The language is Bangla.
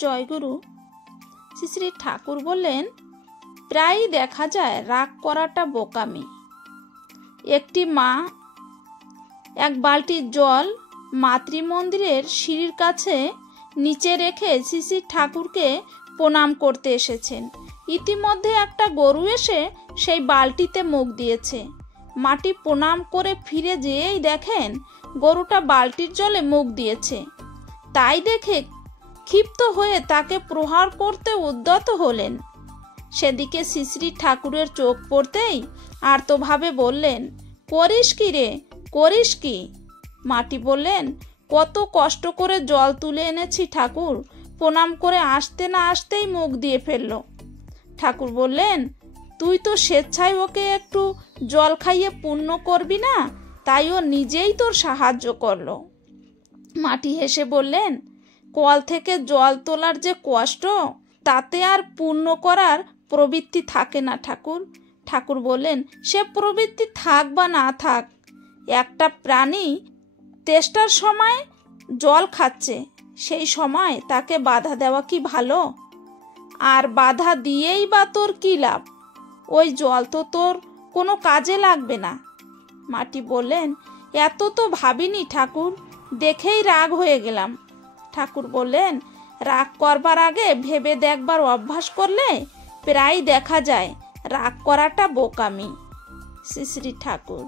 জয়গুরু। শ্রী শ্রী ঠাকুর বললেন, প্রায়ই দেখা যায় রাগ করাটা বোকামি। একটি মা এক বালতি জল মাতৃমন্দিরের সিঁড়ির কাছে নিচে রেখে শ্রী শ্রী ঠাকুরকে প্রণাম করতে এসেছেন। ইতিমধ্যে একটা গরু এসে সেই বালতিতে মুখ দিয়েছে। মাটি প্রণাম করে ফিরে যেয়েই দেখেন গরুটা বালতির জলে মুখ দিয়েছে। তাই দেখে ক্ষিপ্ত হয়ে তাকে প্রহার করতে উদ্যত হলেন। সেদিকে শ্রী শ্রী ঠাকুরের চোখ পড়তেই আর্তভাবে বললেন, করিস কি রে, করিস কি? মাটি বললেন, কত কষ্ট করে জল তুলে এনেছি ঠাকুর, প্রণাম করে আসতে না আসতেই মুখ দিয়ে ফেলল। ঠাকুর বললেন, তুই তো স্বেচ্ছায় ওকে একটু জল খাইয়ে পুণ্য করবি না, তাই ও নিজেই তোর সাহায্য করলো। মাটি হেসে বললেন, কল থেকে জল তোলার যে কষ্ট, তাতে আর পুণ্য করার প্রবৃত্তি থাকে না ঠাকুর। ঠাকুর বললেন, সে প্রবৃত্তি থাক বা না থাক, একটা প্রাণী তেষ্টার সময় জল খাচ্ছে, সেই সময় তাকে বাধা দেওয়া কি ভালো? আর বাধা দিয়েই বা তোর কি লাভ? ওই জল তো তোর কোনো কাজে লাগবে না। মাটি বললেন, এত তো ভাবিনি ঠাকুর, দেখেই রাগ হয়ে গেলাম। ঠাকুর বললেন, রাগ করবার আগে ভেবে দেখবার অভ্যাস করলে প্রায় দেখা যায় রাগ করাটা বোকামি। শ্রী শ্রী ঠাকুর।